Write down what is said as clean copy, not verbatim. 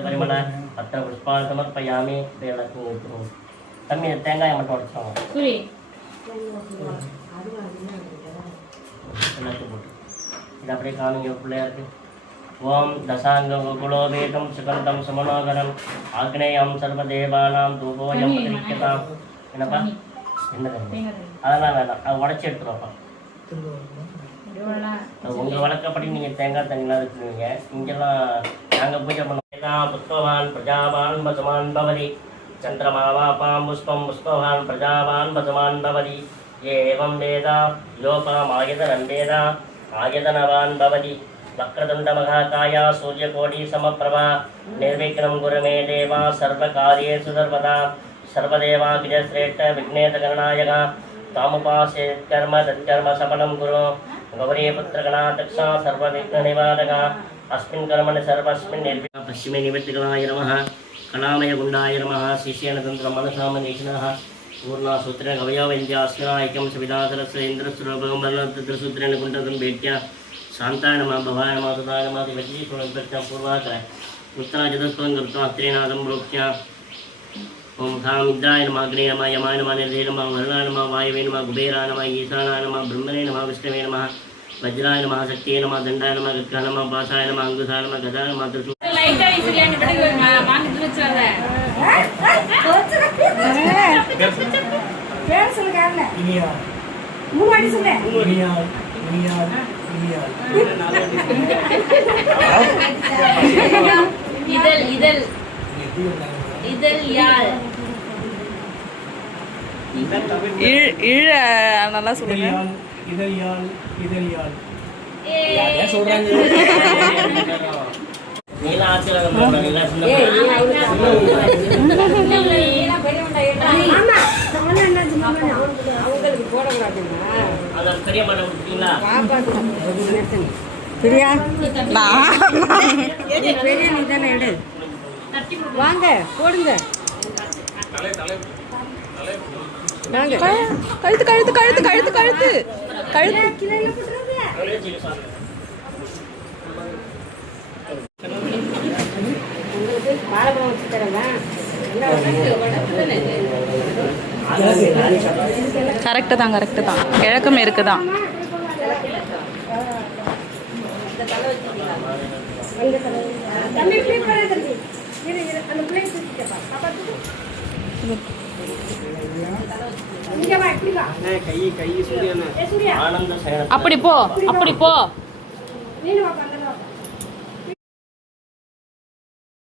परिमल अत्र पुष्पाणि समर्पयामि तम्मी தேங்காயை மட்டும் உடைச்சோம் எல்லாத்தையும் போட்டு இது அப்படியே காணுங்க பிள்ளையாருக்கு ஓம் தசாங்கம் குலோபேதம் சுகந்தம் சுமனோகரம் ஆக்னேயம் சர்வதேவானாம் தூபோயம் பிரதிஷ்யதாம் என்னப்பா என்னது அதெல்லாம் வேணாம் அது உடச்சி எடுத்துருவாப்பா உங்கள் வழக்கப்படி நீங்கள் தேங்காய் தண்ணிலாம் இருக்குவீங்க இங்கெல்லாம் நாங்கள் பூஜை பண்ணுவோம் புஷ்பவான் பிரஜாவான் பசமான் பவதி चंद्रमावापां पुष्पं पुष्पवान् प्रजावान् भजमान् भवति एवं वेद योपामायतनं वेद आयतनवान् भवति वक्रतुण्डमहाकाय सूर्यकोटिसमप्रभा निर्विघ्नं कुरु मे देवा सर्वकार्येषु सर्वदा सर्वदेवाग्रश्रेष्ठ विघ्नेशगणनायक तामुपासे कर्म तत्कर्म सफलं कुरु गौरीपुत्रगणाध्यक्षा सर्वविघ्ननिवारक अस्मिन् कर्मणि सर्वस्मिन् पश्चिमे निवृत्तिगणाय नमः कलामय गुंडाय नमः शिष्यनतंत्र मनसामनीषिणः पूर्णा सूत्रेण कवयोवैद्यास्मिनायकं सविदासरस्वेन्द्रस्वरूपगम्बरसूत्रेण कुण्डलं भेट्य शान्ताय नमः भवाय नमः तदाय नमः दिवजीपूर्णप्रत्यं पूर्वाकर उत्तराजतस्त्वं कृत्वा अत्रेनादं प्रोक्त्य ओं सामिद्राय नमः अग्ने नमः यमाय नमः निर्दे नमः वर्णाय नमः वायवे नमः कुबेराय नमः ईशानाय नमः ब्रह्मणे नमः विष्णवे नमः वज्राय नमः शक्तिये नमः दण्डाय नमः गद्गाय नमः पाशाय नमः अंकुशाय नमः गदाय नमः त्रिशूल நல்லா சொல்லுங்க வாங்க போடுங்க கழுத்து கழுத்து கழுத்து கழுத்து கழுத்து கழுத்து கரெக்டு தான் கிழக்கு மேற்கு தான் ஆனந்த அப்படி போ